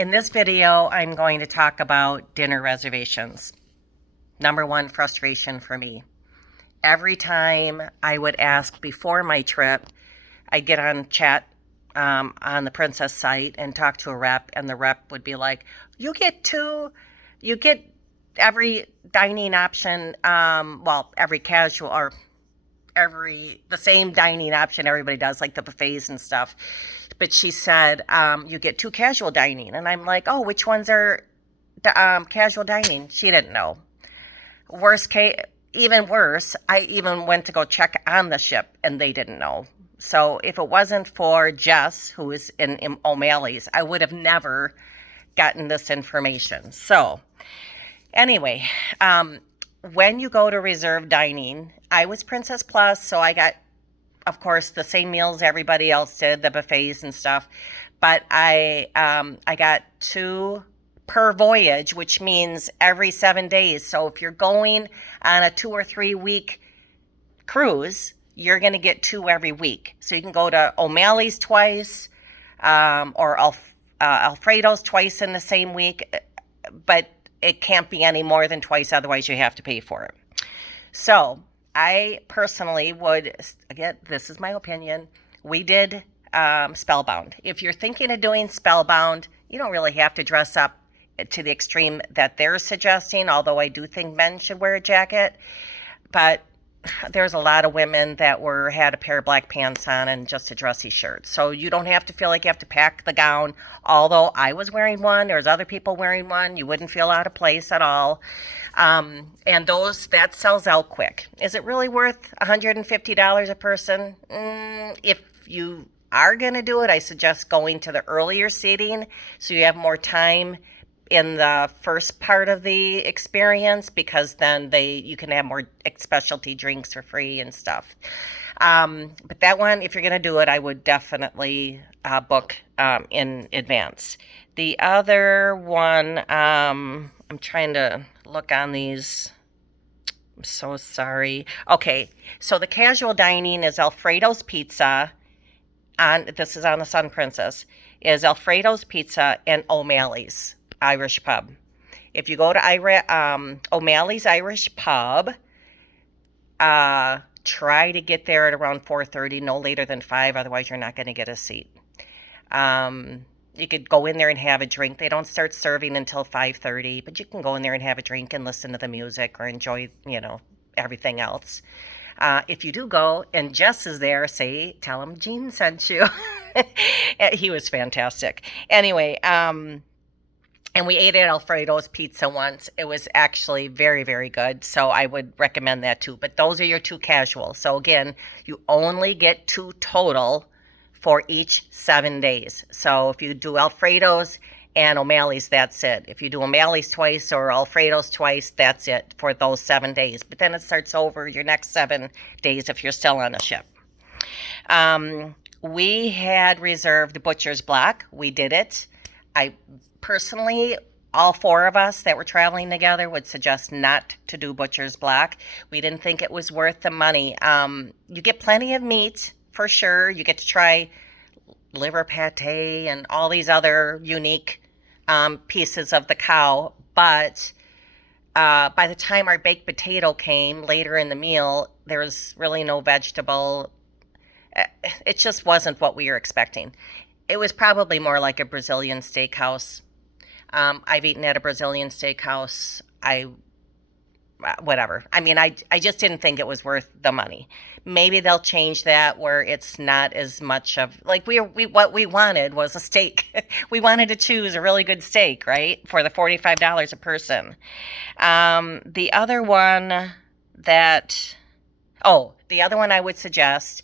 In this video, I'm going to talk about dinner reservations. Number one frustration for me. Every time I would ask before my trip, I'd get on chat on the Princess site and talk to a rep, and the rep would be like, you get every dining option, every casual or the same dining option everybody does, like the buffets and stuff. But she said, you get two casual dining. And I'm like, oh, which ones are casual dining? She didn't know. Worst case, even worse, I even went to go check on the ship and they didn't know. So if it wasn't for Jess, who is in O'Malley's, I would have never gotten this information. So anyway, when you go to reserve dining, I was Princess Plus, so I got, of course, the same meals everybody else did, the buffets and stuff. But I got 2 per voyage, which means every 7 days. So if you're going on a 2 or 3 week cruise, you're going to get 2 every week. So you can go to O'Malley's twice, or Alfredo's twice in the same week, but it can't be any more than twice, otherwise you have to pay for it. So I personally would, again, this is my opinion, we did Spellbound. If you're thinking of doing Spellbound, you don't really have to dress up to the extreme that they're suggesting, although I do think men should wear a jacket. But there's a lot of women that had a pair of black pants on and just a dressy shirt. So you don't have to feel like you have to pack the gown. Although I was wearing one, there's other people wearing one. You wouldn't feel out of place at all. And that sells out quick. Is it really worth $150 a person? If you are going to do it, I suggest going to the earlier seating so you have more time in the first part of the experience, because then you can have more specialty drinks for free and stuff. But that one, if you're going to do it, I would definitely book in advance. The other one, I'm trying to look on these. I'm so sorry. Okay, so the casual dining is Alfredo's Pizza. This is on the Sun Princess. Is Alfredo's Pizza and O'Malley's Irish Pub. If you go to O'Malley's Irish Pub, try to get there at around 4:30, no later than 5, otherwise you're not going to get a seat. You could go in there and have a drink. They don't start serving until 5:30, but you can go in there and have a drink and listen to the music or enjoy, everything else. If you do go and Jess is there, tell him Jean sent you. He was fantastic. Anyway, and we ate at Alfredo's Pizza once. It was actually very, very good. So I would recommend that too. But those are your 2 casual. So again, you only get 2 total for each 7 days. So if you do Alfredo's and O'Malley's, that's it. If you do O'Malley's twice or Alfredo's twice, that's it for those 7 days. But then it starts over your next 7 days if you're still on the ship. We had reserved Butcher's Block. We did it. I personally, all 4 of us that were traveling together would suggest not to do Butcher's Block. We didn't think it was worth the money. You get plenty of meat for sure. You get to try liver pate and all these other unique pieces of the cow. But by the time our baked potato came later in the meal, there was really no vegetable. It just wasn't what we were expecting. It was probably more like a Brazilian steakhouse. I've eaten at a Brazilian steakhouse. Whatever. I mean, I just didn't think it was worth the money. Maybe they'll change that where it's not as much of, like, what we wanted was a steak. We wanted to choose a really good steak, right? For the $45 a person. The other one I would suggest,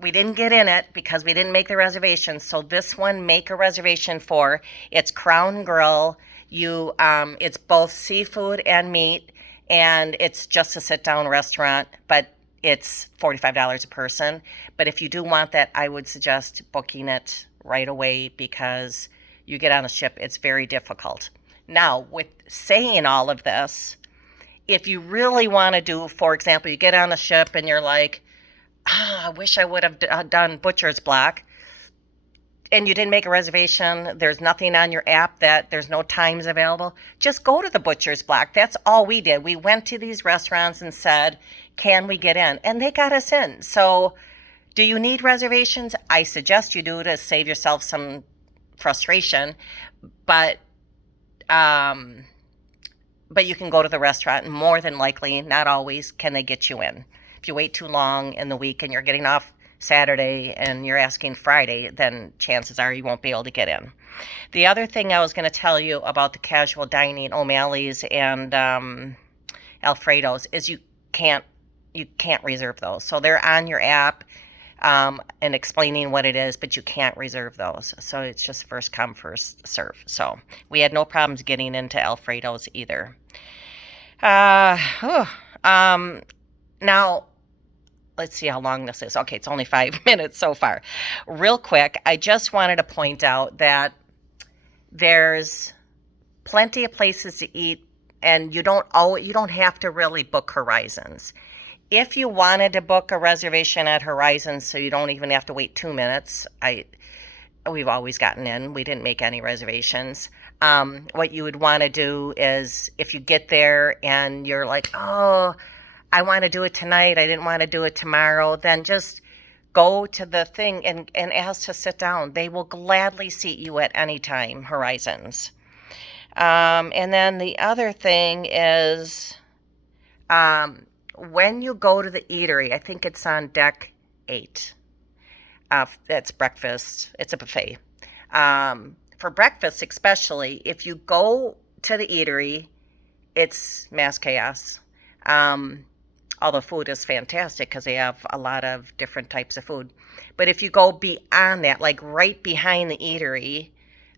we didn't get in it because we didn't make the reservation. So this one, make a reservation for. It's Crown Grill. It's both seafood and meat, and it's just a sit-down restaurant, but it's $45 a person. But if you do want that, I would suggest booking it right away, because you get on a ship, it's very difficult. Now, with saying all of this, if you really want to do, for example, you get on a ship and you're like, I wish I would have done Butcher's Block. and you didn't make a reservation, there's nothing on your app that there's no times available, just go to the butcher's block. That's all we did. We went to these restaurants and said, can we get in? And they got us in. So do you need reservations? I suggest you do to save yourself some frustration, but you can go to the restaurant and more than likely, not always, can they get you in. If you wait too long in the week and you're getting off Saturday and you're asking Friday, then chances are you won't be able to get in. The other thing I was going to tell you about the casual dining, O'Malley's and Alfredo's, is you can't reserve those. So they're on your app and explaining what it is, but you can't reserve those. So it's just first come, first serve. So we had no problems getting into Alfredo's either. Now, let's see how long this is. Okay, it's only 5 minutes so far. Real quick, I just wanted to point out that there's plenty of places to eat, and you don't have to really book Horizons. If you wanted to book a reservation at Horizons so you don't even have to wait 2 minutes, we've always gotten in. We didn't make any reservations. What you would want to do is if you get there and you're like, oh, I want to do it tonight, I didn't want to do it tomorrow, then just go to the thing and ask to sit down. They will gladly seat you at any time, Horizons. And then the other thing is when you go to the eatery, I think it's on deck 8. That's breakfast. It's a buffet. For breakfast especially, if you go to the eatery, it's mass chaos. Although food is fantastic because they have a lot of different types of food. But if you go beyond that, like right behind the eatery,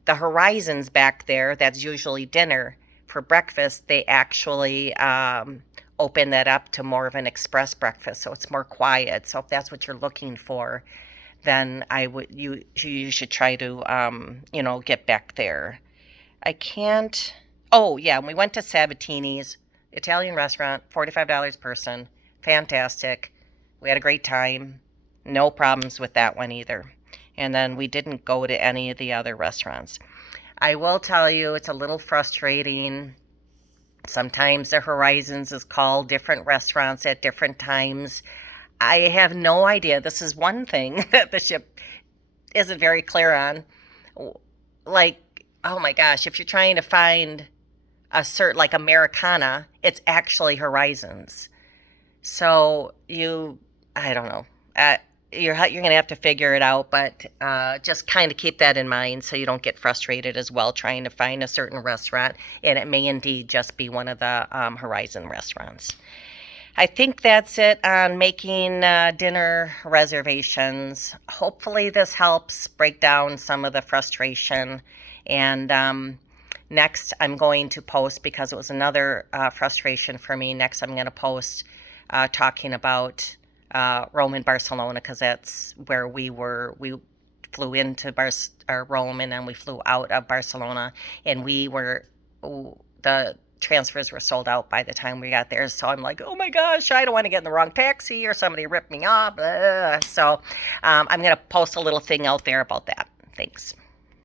the Horizons back there, that's usually dinner. For breakfast, they actually open that up to more of an express breakfast, so it's more quiet. So if that's what you're looking for, then you should try to get back there. Oh yeah, and we went to Sabatini's Italian restaurant, $45 a person, fantastic. We had a great time, no problems with that one either. And then we didn't go to any of the other restaurants. I will tell you, it's a little frustrating. Sometimes the Horizons is called different restaurants at different times. I have no idea. This is one thing that the ship isn't very clear on. Like, oh my gosh, if you're trying to find a certain, like Americana, it's actually Horizons. So I don't know. You're going to have to figure it out, but just kind of keep that in mind so you don't get frustrated as well trying to find a certain restaurant, and it may indeed just be one of the Horizon restaurants. I think that's it on making dinner reservations. Hopefully this helps break down some of the frustration. And next I'm going to post, because it was another frustration for me, next I'm going to post talking about Rome and Barcelona, because that's where we were. We flew into Rome, and then we flew out of Barcelona, and the transfers were sold out by the time we got there. So I'm like, oh my gosh, I don't want to get in the wrong taxi or somebody rip me off. So I'm going to post a little thing out there about that. Thanks.